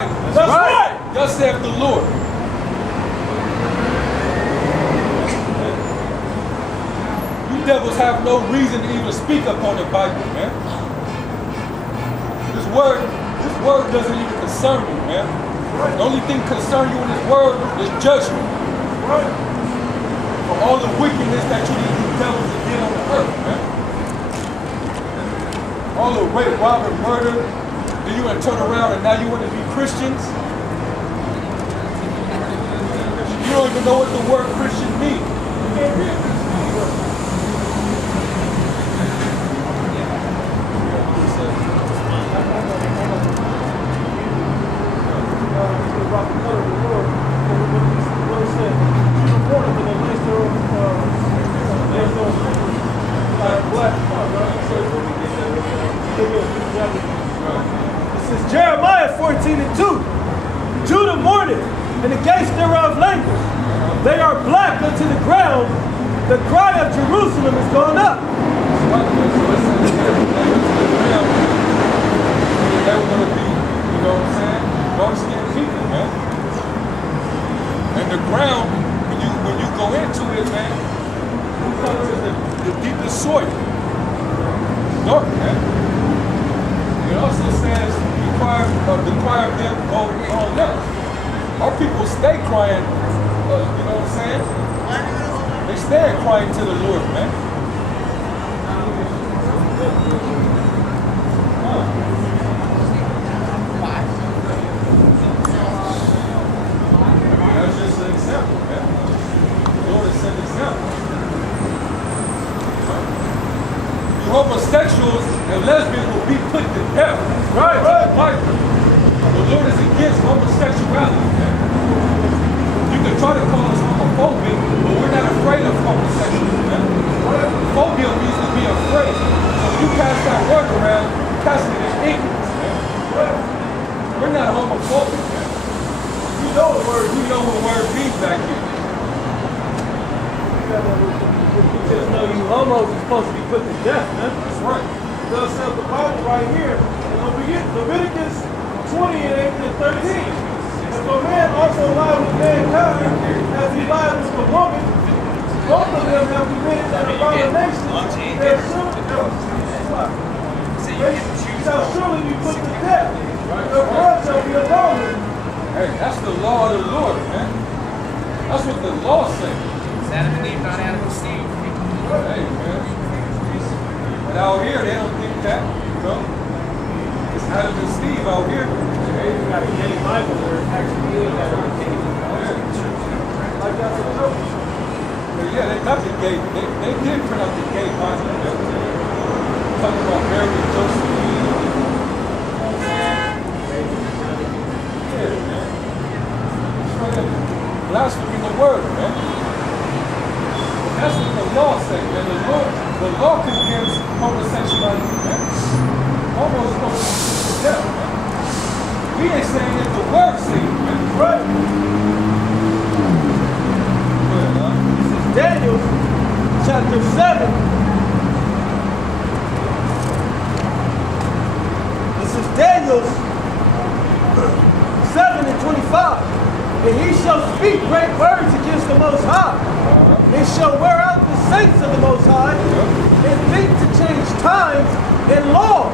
That's right. Thus saith the Lord. You devils have no reason to even speak upon the Bible, man. This word doesn't even concern you, man. The only thing concern you in this word is judgment. For all the wickedness that you devils did on the earth, man. All the rape, robbery, murder. Then you want to turn around and now you want to be Christians? You don't even know what the word Christian means. This is Jeremiah 14:2. Judah mourneth, and the gates thereof languish. They are black unto the ground. The cry of Jerusalem is gone up. They were going to be, you know what I'm saying, dark-skinned people, man. And the ground, when you go into it, man, what color is the deepest soil? Dark, man. It also says the cry of them on up. Our people stay crying, you know what I'm saying? They stay crying to the Lord, man. That's just an example, man. The Lord has set an example. You homosexuals and lesbians will be put to death. Right. The Lord is against homosexuality, man. You can try to call us homophobic, but we're not afraid of homosexuals, man. Phobia means to be afraid. So when you cast that word around, you're casting it in ignorance, man. We're not homophobic, man. You know the word, you know what the word means back here. You just know you homos are supposed to be put to death, man. That's right. Thus says the Bible right here in Leviticus 28:13. If a man also lie with mankind as he lied with a woman, both of them have committed an abomination. They shall surely be put to death. Their blood shall be abominable. Hey, that's the law of the Lord, man. That's what the law says. Adam and Eve, not Adam and Steve. Hey, man. But out here, they don't think that, you know. It's Adam and Steve out here. You got a gay Bible where it actually is that on the like that's a joke. But yeah, they got the gay, they did print out the gay Bible. Talking about Mary and Joseph. Yeah, man. Blasphemy the word, man. That's what the law says, man. The law condemns homosexuality, man. Homos don't to death, man. We ain't saying that the word says it, man. Right. This is Daniel chapter 7. This is Daniel 7:25. And he shall speak great words against the Most High. And shall wear out the saints of the Most High. And think to change times and laws.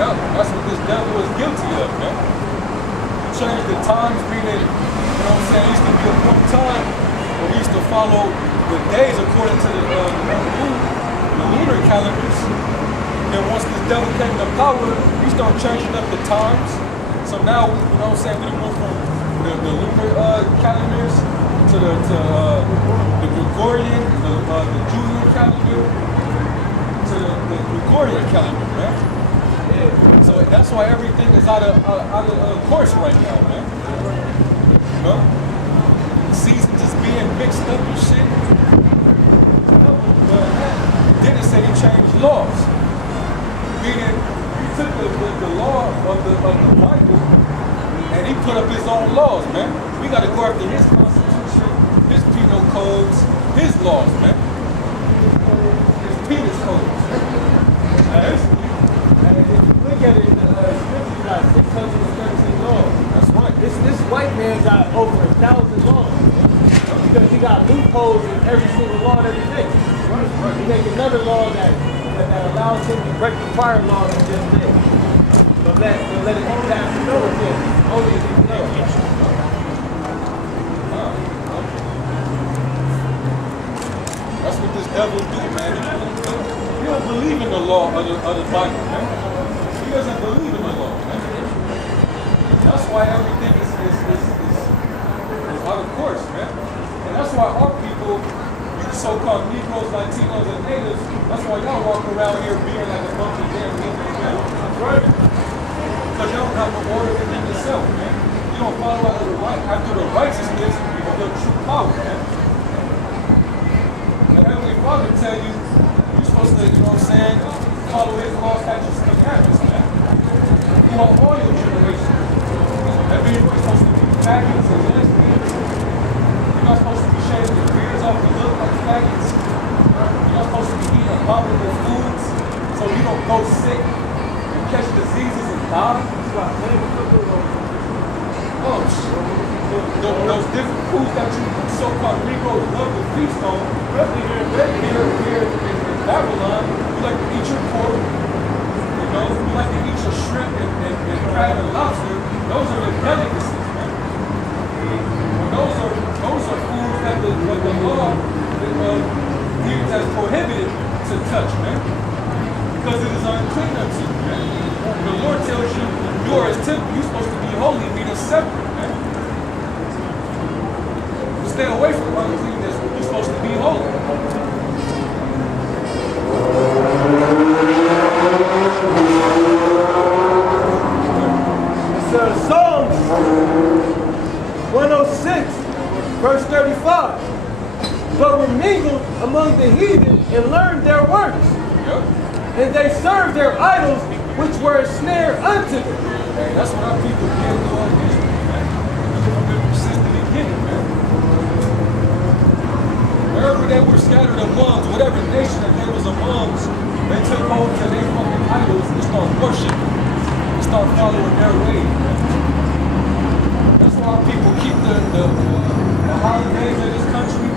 Yeah, that's what this devil is guilty of, man. Change the times, meaning, you know what I'm saying, it used to be a one time where we used to follow the days according to the lunar calendars. Then once this devil came to power, he started changing up the times. So now, you know what I'm saying, we went from the lunar calendars to the Gregorian, the Julian calendar, to the Gregorian calendar, man. So that's why everything is out of course right now, man. You know? The seasons is being mixed up and shit. Then it said he changed laws. Meaning, he took the law of the Bible and he put up his own laws, man. We got to go after his constitution, his penal codes, his laws, man. His penal codes. And if you look at it in the scripture, white man got over 1,000 laws because he got loopholes in every single law that he makes. He make another law that allows him to break the prior law that he just did. But let it be passed over him. Only if he knows. That's what this devil do, man. He don't believe in the law of the Bible, man. He doesn't believe in the law, man. That's why everything is out of course, man. And that's why our people, you so-called Negroes, Latinos, and natives, that's why y'all walk around here being like a bunch of damn niggas, man. That's right. Because y'all don't have no order within yourself, man. You don't follow after the righteousness of your true power, man. The Heavenly Father tell you, you're supposed to, you know what I'm saying, follow his laws, statutes, and commandments, man. Throughout all your generations. That means you're supposed to be faggots and lesbians. You're not supposed to be shaving your beards off and look like faggots. You're not supposed to be eating abominable foods so you don't go sick and catch diseases and die. Those different foods that you so-called Negroes love to feast on, especially here in Babylon, you like to eat your pork, you know, you like to eat your shrimp and crab and lobster. Those are the delicacies, man. Those are foods that the law deems as prohibited to touch, man, because it is unclean unto you, man. The Lord tells you, you are his temple, you're supposed to be holy, meaning separate, man. Stay away from uncleanness. You're supposed to be holy. It's Psalms 106, verse 35. But were mingled among the heathen and learned their works. Yep. And they served their idols, which were a snare unto them. Hey, that's what our people did throughout history, man. We've been persistent in getting, man. Wherever they were scattered amongst, whatever nation that they was amongst, they took hold to their fucking idols and started worshiping and start following their way. That's why our people keep the holidays in this country.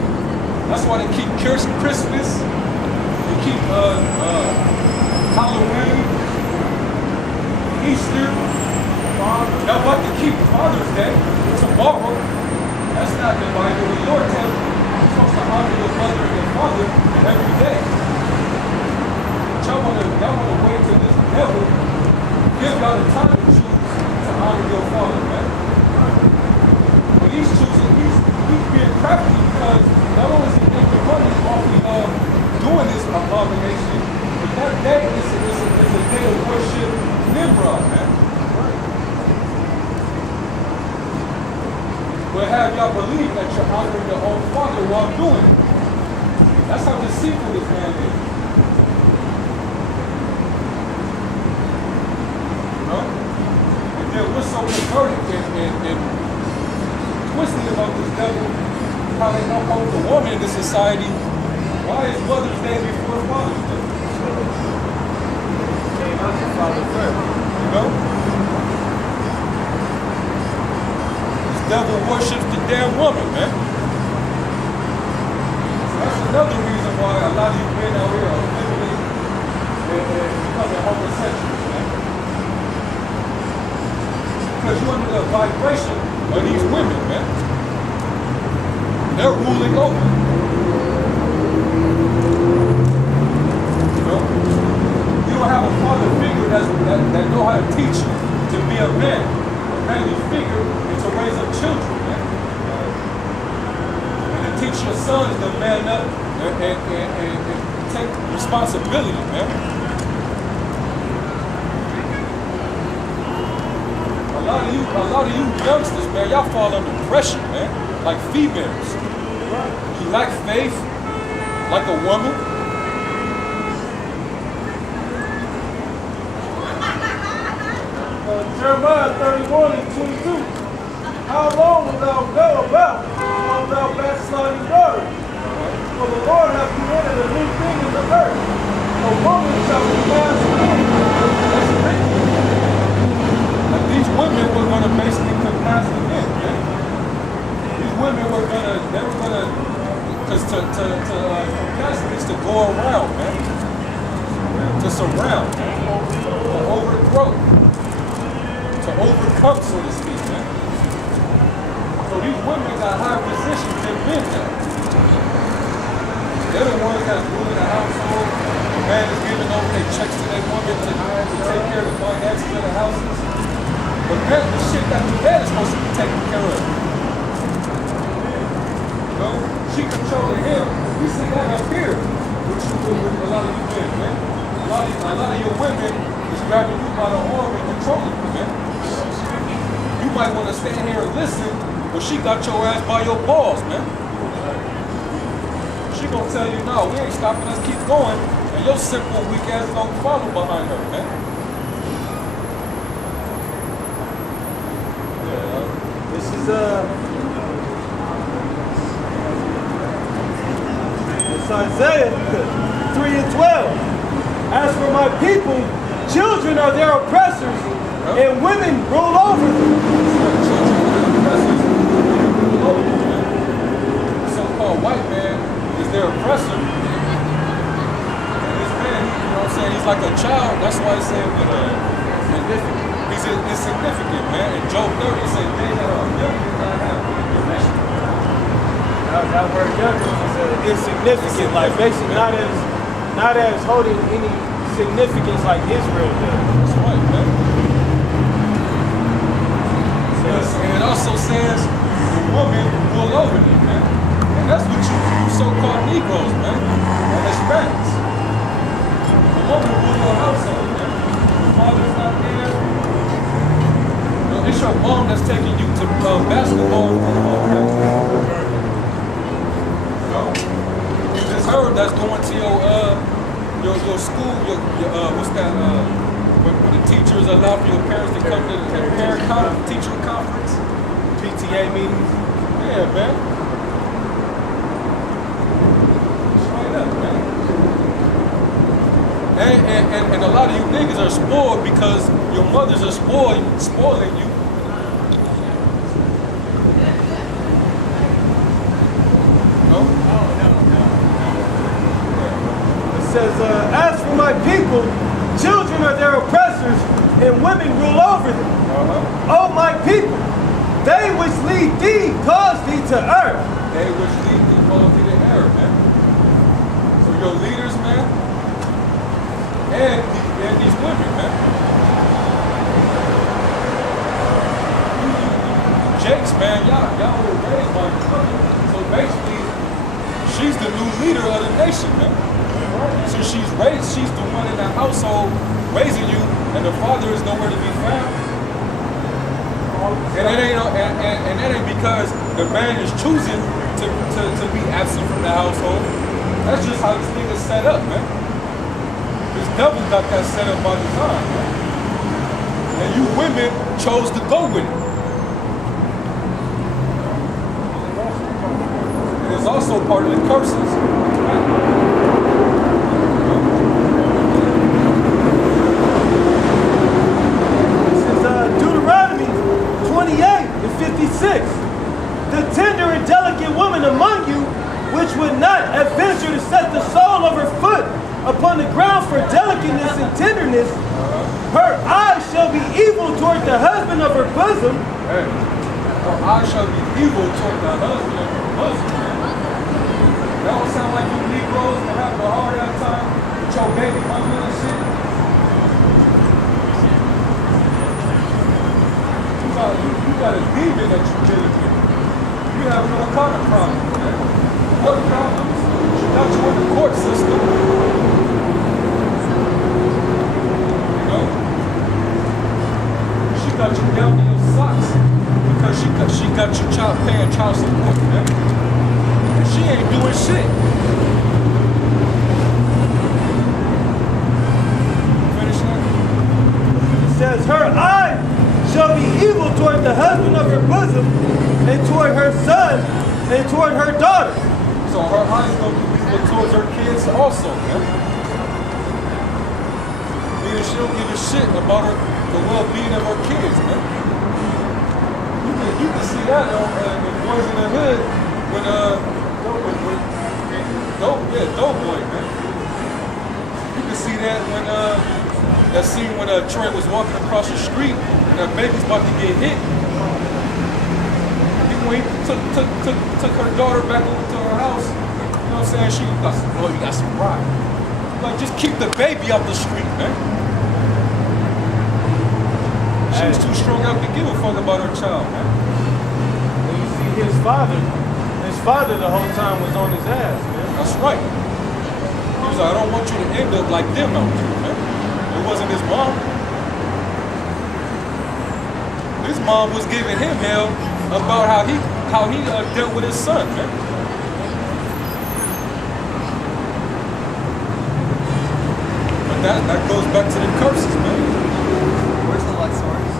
That's why they keep Christmas. They keep Halloween, Easter. They're about to keep Father's Day tomorrow. That's not the Bible. The Lord tells you you're supposed to honor your mother and your father every day. Y'all want to wait till this devil gives y'all the time to choose to honor your father, man. But he's choosing, he's being crafty because not only is he making money off of doing this abomination, but that day is a day of worship Nimrod, man. But have y'all believe that you're honoring your own father while doing it. That's how deceitful this man is. You know? And then we're so perverted and twisted about this devil, how they uphold the woman in this society. Why is Mother's Day before Father's Day? Father first. You know? Devil worships the damn woman, man. So that's another reason why a lot of you men out here are living and becoming homosexuals, man. Because you're under the vibration of these women, man. They're ruling over. You know? You don't have a father figure that know how to teach you to be a man, a manly figure, to raise up children, man. And to teach your sons to man up and take responsibility, man. A lot of you youngsters, man, y'all fall under pressure, man. Like females. You lack faith, like a woman. Jeremiah 31 and 22. How long wilt thou go about, O thou backsliding daughter? For the Lord hath created a new thing in the earth. A woman shall be cast in. Like these women were going to basically come passing in, man. go around, man. To surround, man. To overthrow. To overcome, so to speak, man. So these women got higher positions than men now. They're the ones that's ruling the household. The man is giving over their checks to their woman to take care of the finances of the houses. But man, the shit that the man is supposed to be taken care of. You know, she controlling him. We see that up here with a lot of you men, man. A lot of your women is grabbing you by the arm and controlling you, man. You might want to stand here and listen, but she got your ass by your balls, man. She gonna tell you, no, we ain't stopping, let's keep going. And your simple weak ass gonna follow behind her, man. This is it's Isaiah 3:12. As for my people, children are their oppressors, and women rule over them. The so-called white man is their oppressor. And this man, you know what I'm saying, he's like a child. That's why I say he's insignificant, man. In Job 30, he said, they that are young do not have possession. That word young is insignificant, like basically not as holding any significance like Israel does. That's right, man. And it also says the woman will over them, man. And that's what you so-called Negroes, man. And Hispanics. The woman will your household, man. Your father's not there. You know, it's your mom that's taking you to basketball and football practice. You know? It's her that's going to your school, your what's that, when the teachers allow for your parents to come to the teacher conference, PTA meetings. yeah, man. Straight up, man. And a lot of you niggas are spoiled because your mothers are spoiling you. Says, as for my people, children are their oppressors, and women rule over them. Oh, my people, they which lead thee cause thee to err. They which lead thee cause thee to err, man. So your leaders, man, and these women, man. Jakes, man, y'all were raised by your mother. So basically, she's the new leader of the nation, man. So she's the one in the household raising you, and the father is nowhere to be found. And that ain't because the man is choosing to be absent from the household. That's just how this thing is set up, man. This devil got that set up by design, man. And you women chose to go with it. And it's also part of the curses. Deuteronomy 28:56. The tender and delicate woman among you, which would not adventure to set the sole of her foot upon the ground for delicateness and tenderness, her eyes shall be evil toward the husband of her bosom. Hey, her eyes shall be evil toward the husband of her bosom. That don't sound like you Negroes are having a hard ass time with your baby mama and shit. You got a demon that you dealing with. You have no kind of problem, man. What problems? She got you in the court system. You know? She got you down to your socks because she got you paying child support, man. And she ain't doing shit. Finish that? It says her eye shall be evil toward the husband of her bosom, and toward her son, and toward her daughter. So her eyes gonna be evil towards her kids also, man. Meaning she don't give a shit about the well-being of her kids, man. You can see that in Boys in the Hood when Dope Boy, man. can see that when that scene when Troy was walking across the street and that baby's about to get hit. When he took her daughter back over to her house, you know what I'm saying? She was like, "Oh, you got some pride." Like, just keep the baby out the street, man. She was too strung up to give a fuck about her child, man. And you see his father the whole time was on his ass, man. That's right. He was like, "I don't want you to end up like them out there, man." It wasn't his mom. His mom was giving him hell about how he dealt with his son, man. But that goes back to the curses, man. Where's the Luxors?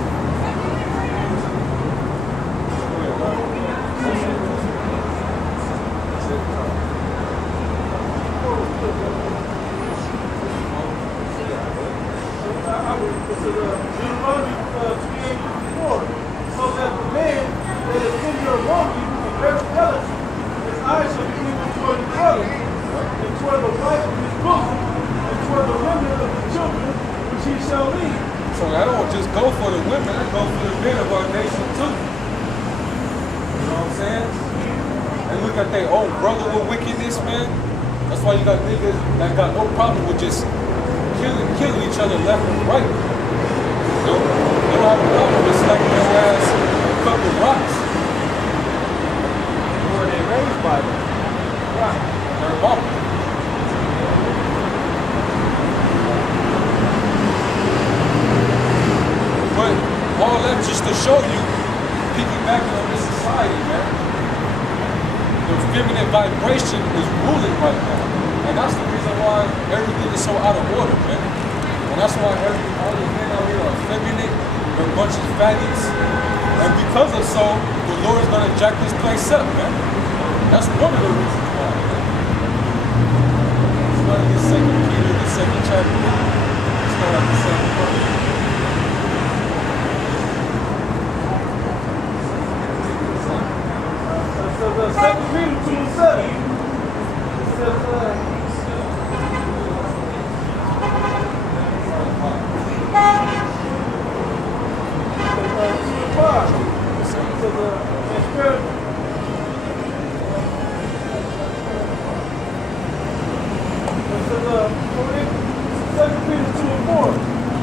Deuteronomy 28:4. So that the man that is in your wrong you will be very jealous. His eyes shall be given toward his brother, and toward the wife of his bosom, and toward the remnant of the children which he shall lead. So I don't just go for the women, I go for the men of our nation too. You know what I'm saying? And look at their own brother with wickedness, man. That's why you got niggas that got no problem with just killing each other left and right. They don't have a problem with slapping their ass a couple rocks. Were they raised by them? Right. Their mama. But all that just to show you, piggybacking on this society, man, the feminine vibration is ruling right now. And that's the reason why everything is so out of order, man. And that's why all these men out here are effeminate, they're a bunch of faggots. And because of so, the Lord is gonna jack this place up, man. That's one of the reasons why. It's gonna get 2 Peter, the 2nd chapter. It's gonna have the same purpose. So 2 Peter 2:7. It says,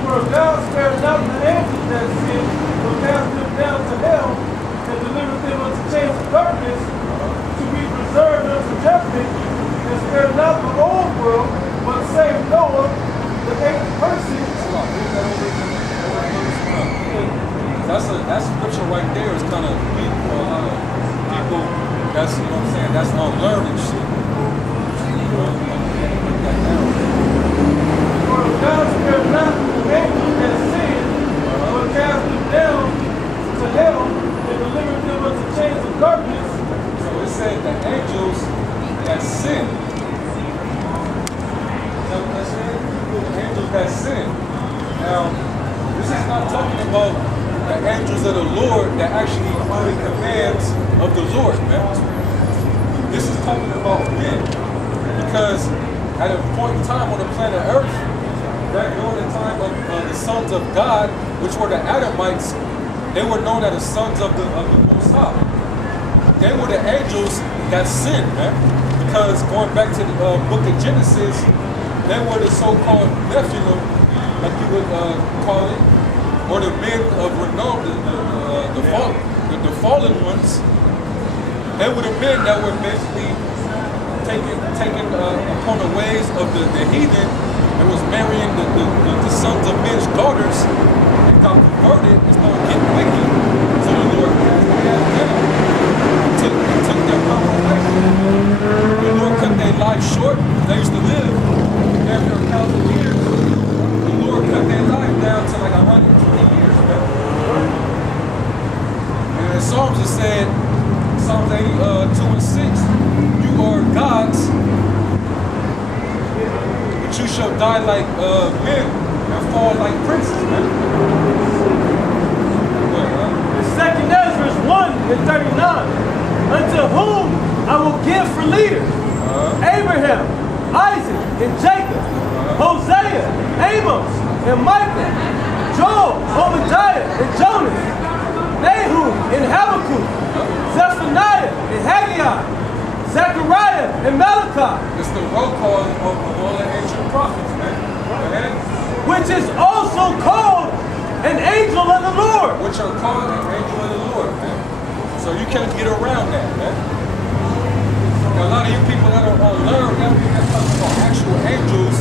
for thou spared not the angels that sinned, but cast them down to hell, and delivered them unto chains of darkness, to be preserved unto judgment, and spared not the old world, but saved Noah, the 8th person. That scripture right there is kind of weak for a lot of people. That's, you know what I'm saying, that's unlearned and shit. You know, put that down. For thou spared not the angels that sinned, but cast them down to hell, and delivered them unto chains of darkness. So it said the angels that sin. Is that what that said? The angels that sin. Now, this is not talking about the angels of the Lord that actually follow the commands of the Lord, man. This is talking about men. Because at a point in time on the planet Earth, back during the time of the sons of God, which were the Adamites, they were known as the sons of the Most High. They were the angels that sinned, man. Because going back to the book of Genesis, they were the so-called Nephilim, like you would call it, or the men of renown, the fallen ones. They were the men that were basically taking upon the ways of the heathen and was marrying the sons of men's daughters and got converted and started getting wicked. So the Lord cast them down, took their power away. The Lord cut their life short. They used to live after 1,000 years. The Lord cut their life down to like 120 years, man. And in Psalms it said, Psalms 82:6, you are gods, but you shall die like men and fall like princes, man. In 2nd Ezra 1:39, unto whom I will give for leaders Abraham, Isaac, and Jacob, Hosea, Amos, and Micah, Joel, Obadiah, and Jonas, Nahum, and Habakkuk, Zephaniah, and Haggai, Zechariah, and Malachi, It's the roll call of all the ancient prophets, man. Go ahead. which is also called an angel of the Lord. Which are called the angel of the Lord, man. So you can't get around that, man. Now, a lot of you people that are unlearned, that we are talking about actual angels,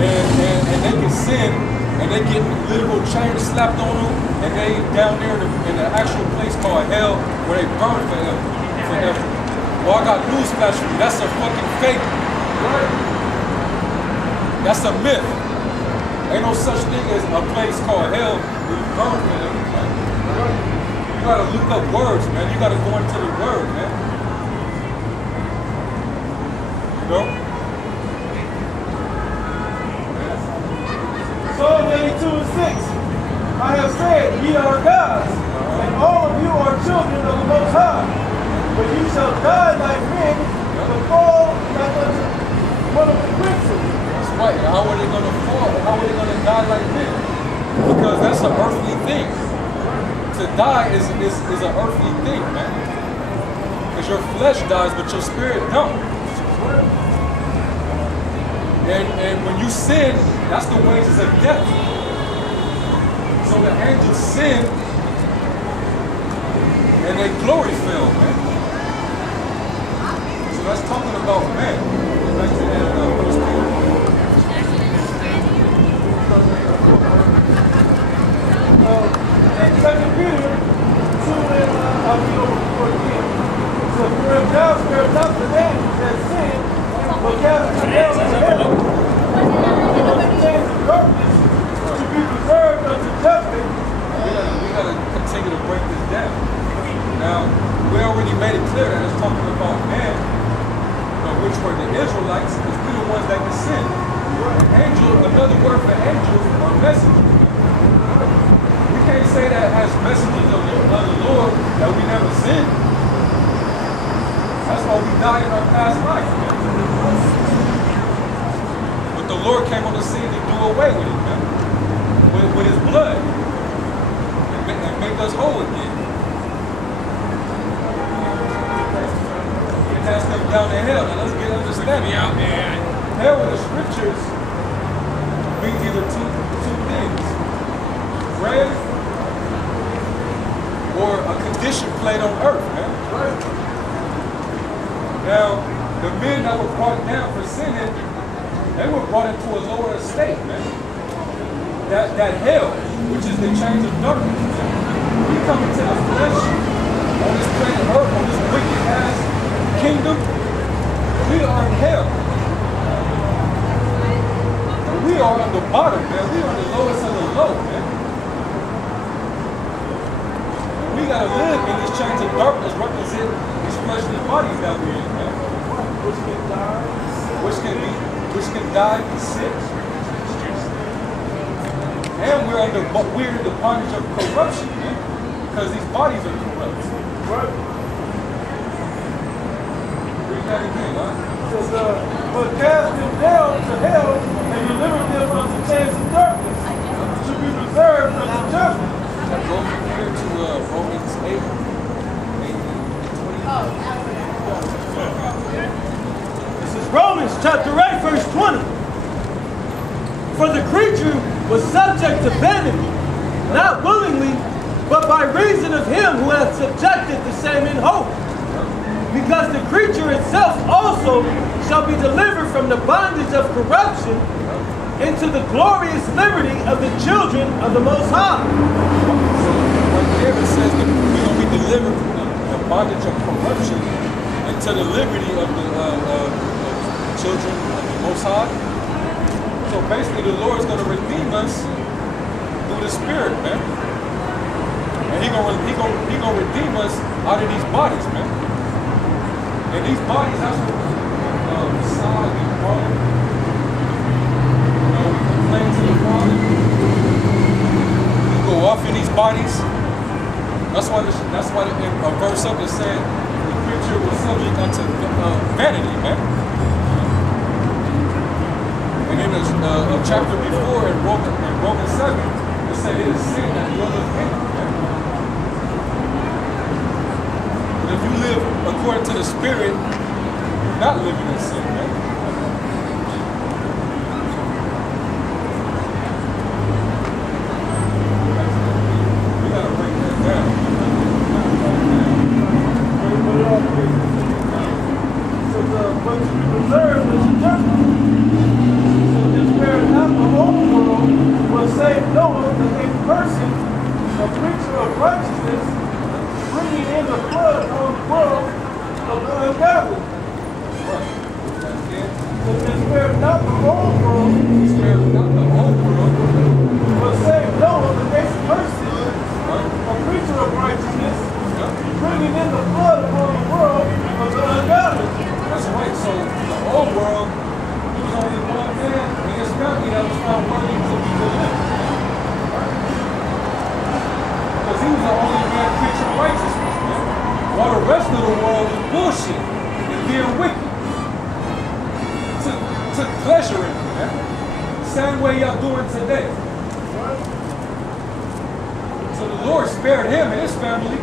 and they can sin, and they get literal chains slapped on them, and they down there in the actual place called hell, where they burn forever. Well, I got news flash for you. That's a fucking fake. That's a myth. Ain't no such thing as a place called hell where you burn forever, man. You gotta look up words, man. You gotta go into the word, man. You know? Psalm 82:6. I have said, ye are gods, and all of you are children of the Most High. But you shall die like men, and fall like unto one of the princes. That's right. And how are they gonna fall? How are they gonna die like this? Because that's an earthly thing. To die is an earthly thing, man. Because your flesh dies, but your spirit don't. And when you sin, that's the wages of death. So the angels sin, and their glory fell, man. So that's talking about man. Back to that First Peter. And 2 Peter 2 and I'll be over 14. So for if thou spare not the name that sin, but cast the hell in hell, things of darkness to be preserved unto judgment. We gotta continue to break this down. Now, we already made it clear that it's talking about man, which were the Israelites, because we're the ones that can sin. Angel, another word for angels are messengers. We can't say that as messengers of the Lord that we never sin. That's why we die in our past life. Man. But the Lord came on the scene to do away with it, man. With his blood. And make us whole again. He cast them down to hell. Now let's get understanding. Out there. Hell in the scriptures means either two things. Bread or a condition played on earth, man. Now, the men that were brought down for sinning, they were brought into a lower estate, man. That hell, which is the chains of darkness. We come into the flesh on this planet earth, on this wicked ass kingdom. We are in hell. And we are on the bottom, man. We are the lowest of the low, man. And we gotta live in these chains of darkness, represent these fleshly bodies that we're in, man. Which can die and sick. And we're in the bondage of corruption, man. Because these bodies are corrupt. Right? Read that again, huh? It says, but cast them down to hell and deliver them unto chains of darkness to be reserved unto judgment. Now go from here to Romans 8. 8 This is Romans chapter 8, verse 20. For the creature was subject to vanity, not willingly, but by reason of him who hath subjected the same in hope. Because the creature itself also shall be delivered from the bondage of corruption into the glorious liberty of the children of the Most High. So right there it says that we're going to be delivered from the bondage of corruption into the liberty of the children of the Most High. So basically the Lord's going to redeem us through the Spirit, man. And He gonna redeem us out of these bodies, man. And these bodies, that's what Psalm and Paul, we complain to the Father. We go off in these bodies. That's why a verse up is saying the creature was subject unto vanity, man. And in a chapter before in Romans 7, it said it is sin that dwelleth in it. But if you live according to the Spirit, you're not living in sin, man. We gotta break that down. But to be preserved is eternal. So this where not the whole world will save Noah, the eighth person, a preacher of righteousness, bringing in the flood on the world of the ungodly. So this where not the whole world will save Noah, the eighth person, a preacher of righteousness, bringing in the flood upon the world of the ungodly. That's right. So the whole world, there was only one man and his family that was found worthy to be delivered. Because he was the only man preaching righteousness, man. While the rest of the world was bullshit and being wicked. Took pleasure in it, man. Same way y'all doing today. So the Lord spared him and his family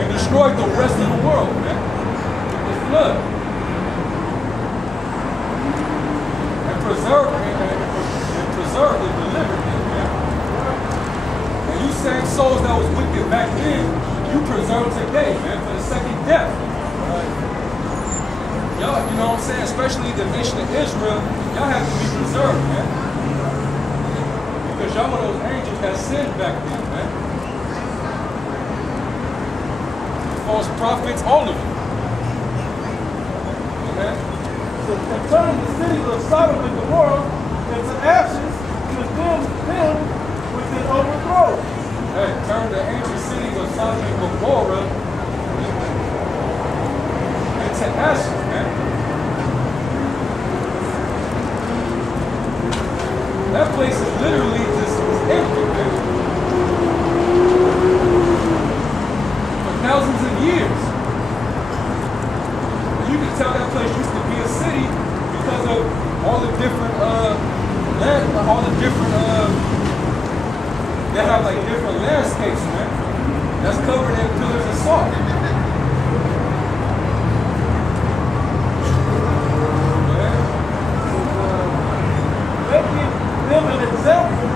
and destroyed the rest of the world, man. With the flood. And preserved and delivered them, man. And you same souls that was wicked back then, you preserve today, man, for the second death. Y'all, you know what I'm saying? Especially the nation of Israel, y'all have to be preserved, man. Because y'all were those angels that sinned back then, man. False prophets, all of them. Okay? So and turn the cities of Sodom and Gomorrah into ashes, condemn them within overthrow. Hey, turn the ancient cities of Sodom and Gomorrah into ashes, man. That place is literally just empty, man. For thousands of years. And you can tell that place used to be a city because of all the different they have like different landscapes, man. That's covered in pillars of salt. Making them an example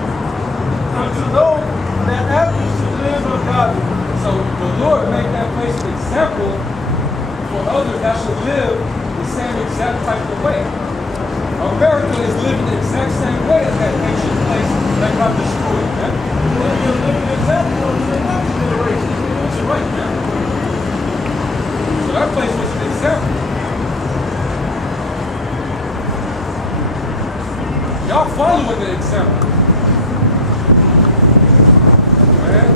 unto those that after should live ungodly. So the Lord made that place an example for others that should live the same exact type of way. America is living the exact same way as that ancient place that got destroyed, man. You're living an example unto the next generation. That's right, man. So that place was an example. Y'all following the example. Man.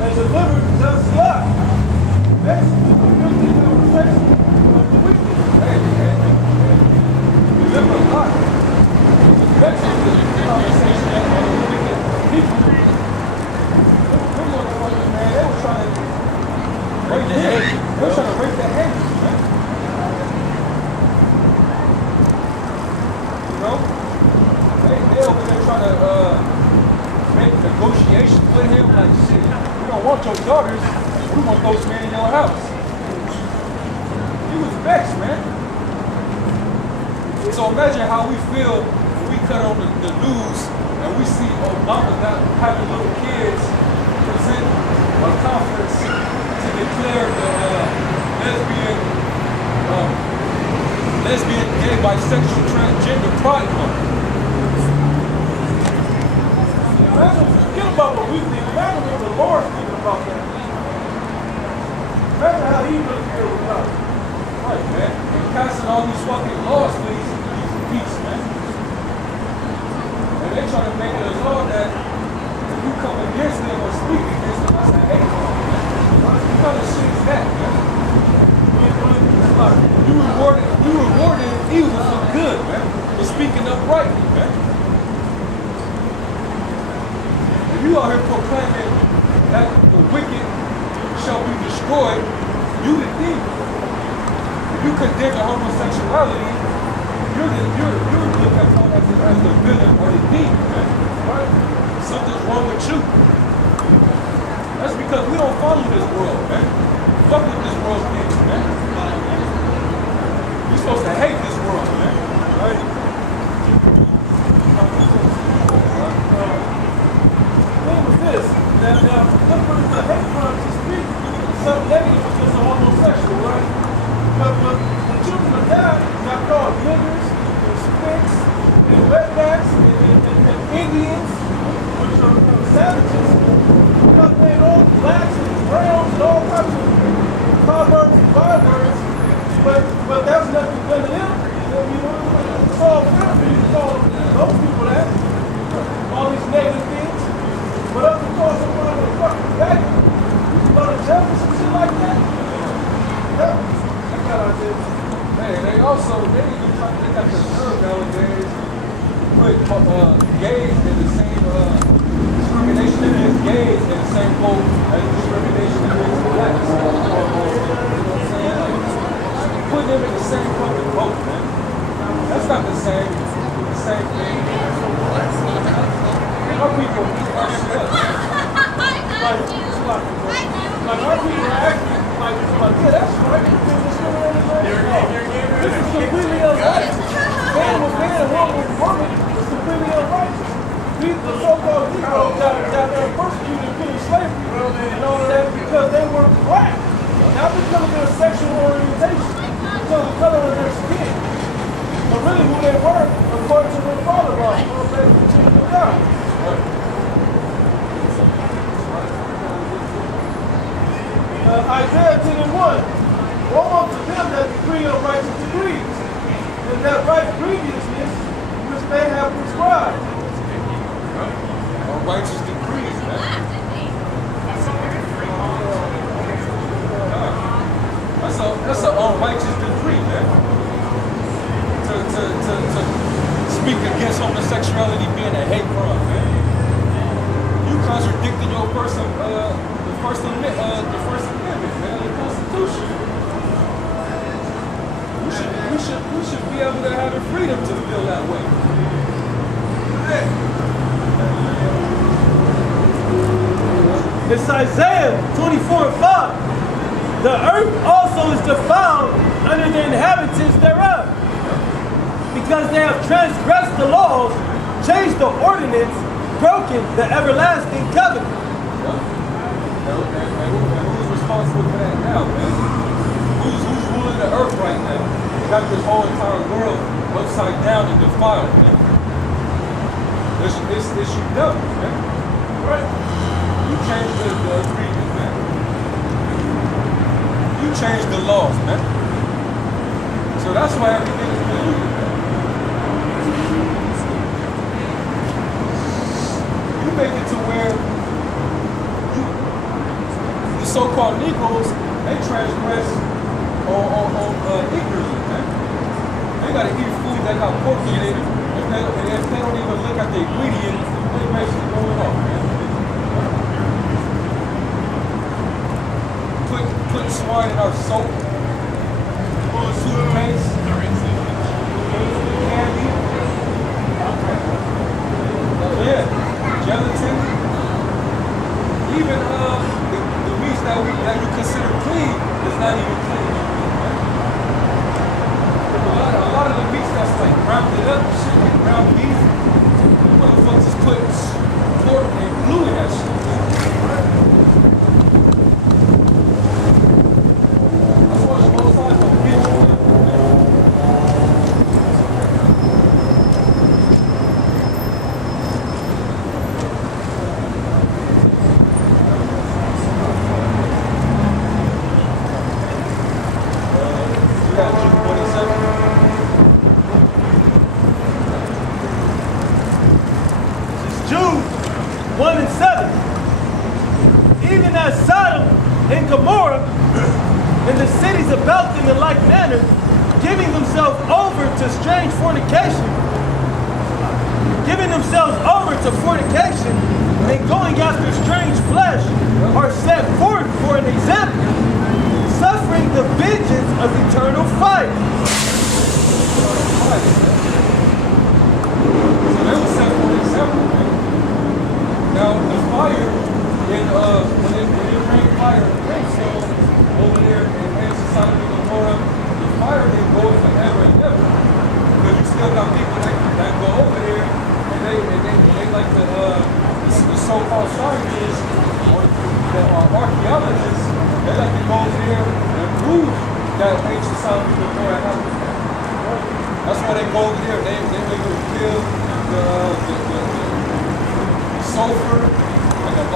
And delivered just Lot. Basically, the wicked conversation of the wicked. Hey. Remember Lot. Eventually, the conversation of the wicked people. Them motherfuckers, man, they were trying to break the head. They were trying to break the head, man. You know? They over there trying to make negotiations with him. Like, shit, we don't want your daughters. We want those men in your house. He was vexed, man. So imagine how we feel when we cut on the news and we see Obama having little kids present a conference to declare the lesbian, gay, bisexual, transgender pride month. Imagine, forget about what we think. Imagine what the Lord's thinking about that. Imagine how he would feel about it. Right, man. And passing all these fucking laws for these beats, man. And they trying to make it a law that if you come against them or speak against them, that's a hate crime, man. What kind of shit is that, man? You rewarded evil for good, man. For speaking uprightly, man. If you out here proclaiming that the wicked shall be destroyed, you the thief. If you condemn the homosexuality, you're looked upon as the villain or the demon, man. Right? Something's wrong with you. That's because we don't follow this world, man. Fuck what this world thinks, man. You're supposed to hate this world, man. Right? Thing was this. Now, look for the hate crimes to speak. Some negative against a homosexual, right? But the children of God got called niggers, and spicks, and wetbacks, and Indians, which are savages. Because they all blacks and browns and all types of proverbs and bywords. But that's nothing good to them. It's all fair for you to call those people that. All these negative things. But up to call somebody a fucking faggot, you can go to jail for some shit like that. Yeah. That's what I did. Hey, they even try, they got the nerve nowadays to put gays in the same discrimination against gays in the same boat as discrimination against blacks. You know what I'm saying? Like, put them in the same fucking boat, man. That's not the same thing. Our people are shit. Like our people are actually like, yeah, that's right. This is completely unrighteous. Man with man, woman with woman is completely unrighteous. These the so-called Negroes got persecuted due to slavery and all of that because they were black. Not because of their sexual orientation, because of the color of their skin. But really who they were, according to their father law, they were the children of God. Isaiah 10:1. Woe unto them that decree unrighteous decrees, and that write grievousness which they have prescribed. Unrighteous decrees, man. That's an unrighteous decree, man. To speak against homosexuality being a hate crime, man. You contradicting your the First Amendment, man, the Constitution. We should be able to have the freedom to feel that way. It's Isaiah 24:5. The earth also is defiled under the inhabitants thereof, because they have transgressed the laws, changed the ordinance, broken the everlasting covenant. And who's responsible for that now, man? Who's ruling the earth right now? Got this whole entire world upside down and defiled, man. It's you devils, man. Right? You changed the agreement, man. You changed the laws, man. So that's why everything is polluted, man. You make it to where the so-called Negroes, they transgress on ignorance, man. They gotta eat food that got pork in it. If they don't even look at the ingredients, they basically going off, man. Putting swine in our soap, toothpaste, candy, yeah, gelatin, even the meats that you consider clean is not even clean. A lot of the meats that's like rounded up, shit like ground beef, motherfuckers just put pork and glue in that shit. That's why the most times don't get you. Jude 1:7. Even as Sodom and Gomorrah and the cities about them in like manner, giving themselves over to strange fornication, and going after strange flesh, are set forth for an example, suffering the vengeance of eternal fire.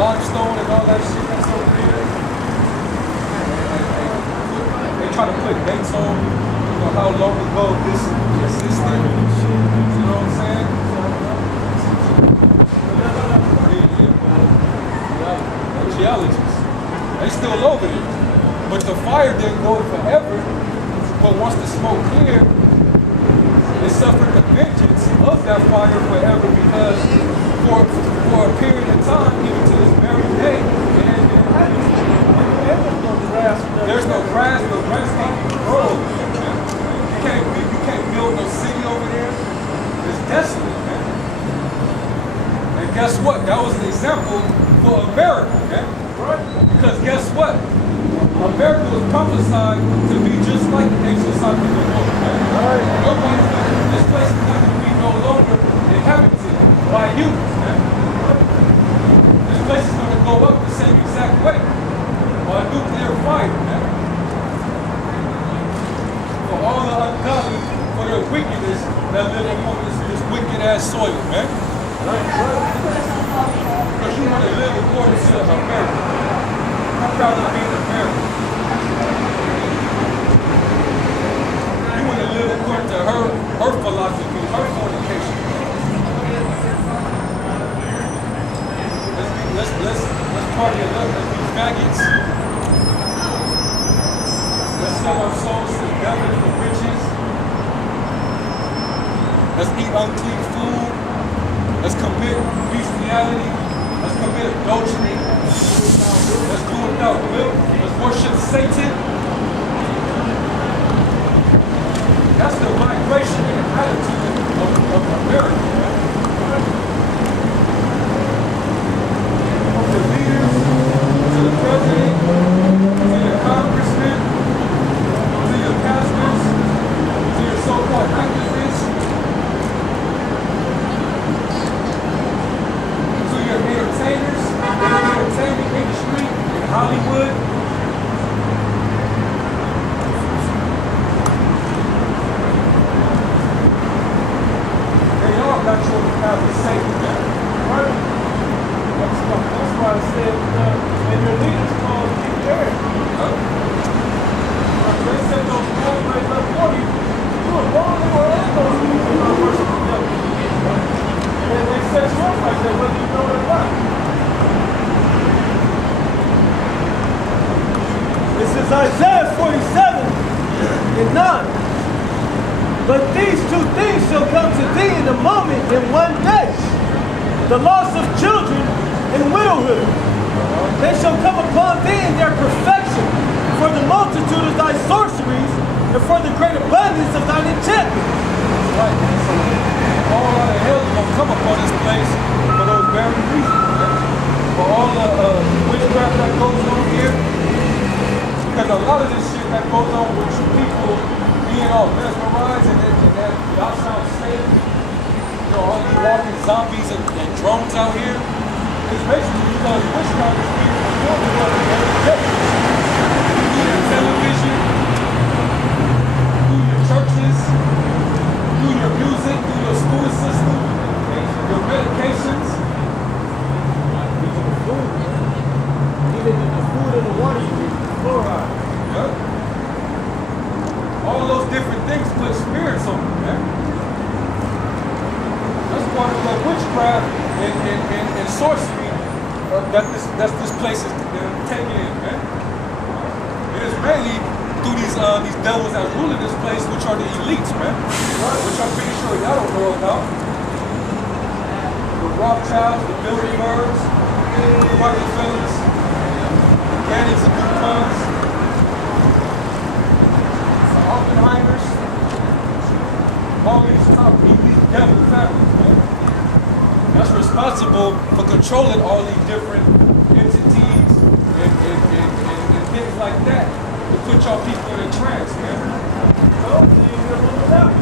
limestone and all that shit that's over there. They try to put dates on, how long ago this existed. You know what I'm saying? Yeah. Geologists. They still over there. But the fire didn't go forever. But once the smoke cleared, they suffered the vengeance of that fire forever because for a period of time, even to this very day, it ain't been inhabited. There's no grass can't grow. You can't build no city over there. It's desolate, man. And guess what? That was an example for America, man. Because guess what? America was prophesied to be just like the ancient Sodom and Gomorrah, man. This place is not going to be no longer inhabited by humans, man. This place is going to go up the same exact way. By nuclear fire, man. For all the ungodly, for their wickedness that live among this wicked ass soil, man. Because you want to live according to America. I'm proud of being American. You want to live according to her philosophy, her fornication. Let's party it up. Let's be faggots. Let's sell our souls to the devil for riches. Let's eat unclean food. Let's commit bestiality. Let's commit adultery. Let's do without milk. Let's worship Satan. That's the vibration and attitude of America. From the leaders to the president to the congressman to your pastors to your so-called activists to your entertainers in the entertainment industry in Hollywood. They all got you on the path of Satan, man. Right? That's why I said, and your leaders called King Eric. They said those guys right up for you. You were born in Orlando, you were not worshiping them. And they set you up like that, whether you know it or not. This is Isaiah 47:9. But these two things shall come to thee in a moment, in one day. The loss of children and widowhood. They shall come upon thee in their perfection, for the multitude of thy sorceries, and for the great abundance of thine enchantment. Right. So all out of hell is going to come upon this place for those very reasons, man. For all the witchcraft that goes on here. Because a lot of this shit that goes on with you people being all mesmerized and that y'all sound safe. You know, all these walking zombies and drones out here. It's basically because witchcraft is being performed every day. Through your television, through your churches, through your music, through your school system, your medications. Even the food. Even the food and the water you drink, fluoride. Yeah. All those different things put spirits on you, man. That's part of the witchcraft and sorcery that this place is taking in, man. It is mainly through these devils that rule in this place, which are the elites, man. Which I'm pretty sure y'all don't know about. The Rothschilds, the Bilderbergs, the Rockefellers, the Gannons and Duponts, the Oppenheimers, all these top elite devil families, man. That's responsible for controlling all these different entities and things like that to put y'all people in a trance, man. Oh, so you can look it up.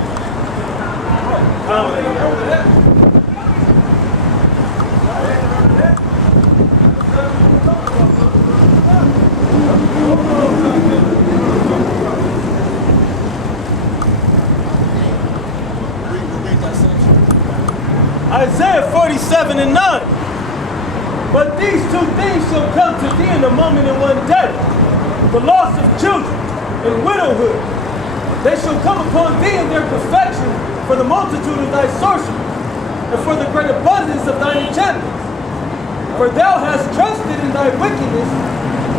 Isaiah 47:9. But these two things shall come to thee in a moment in one day. The loss of children and widowhood. They shall come upon thee in their perfection for the multitude of thy sorcery and for the great abundance of thine enchantments. For thou hast trusted in thy wickedness.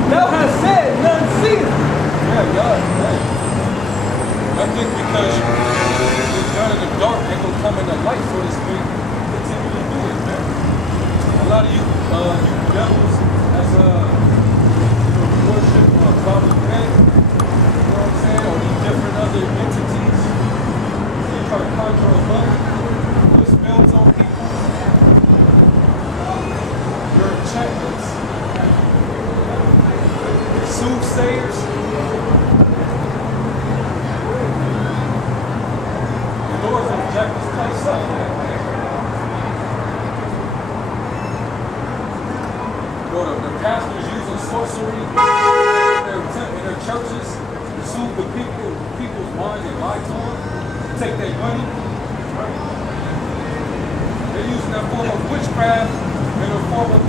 Thou hast said, none seeth. Yeah, God, man. I think because you're done in the dark, they gonna come in the light, so to speak. Continue to do it, man. A lot of you devils, as worship Father Ben, you know what I'm saying, or these different other entities, they try to conjure a butt, put spells on people. Your enchantments, soothsayers. The Lord's gonna jack this place up, man. The pastors using sorcery in their churches to soothe the people's minds and lie to them, to take their money. They're using that form of witchcraft and a form of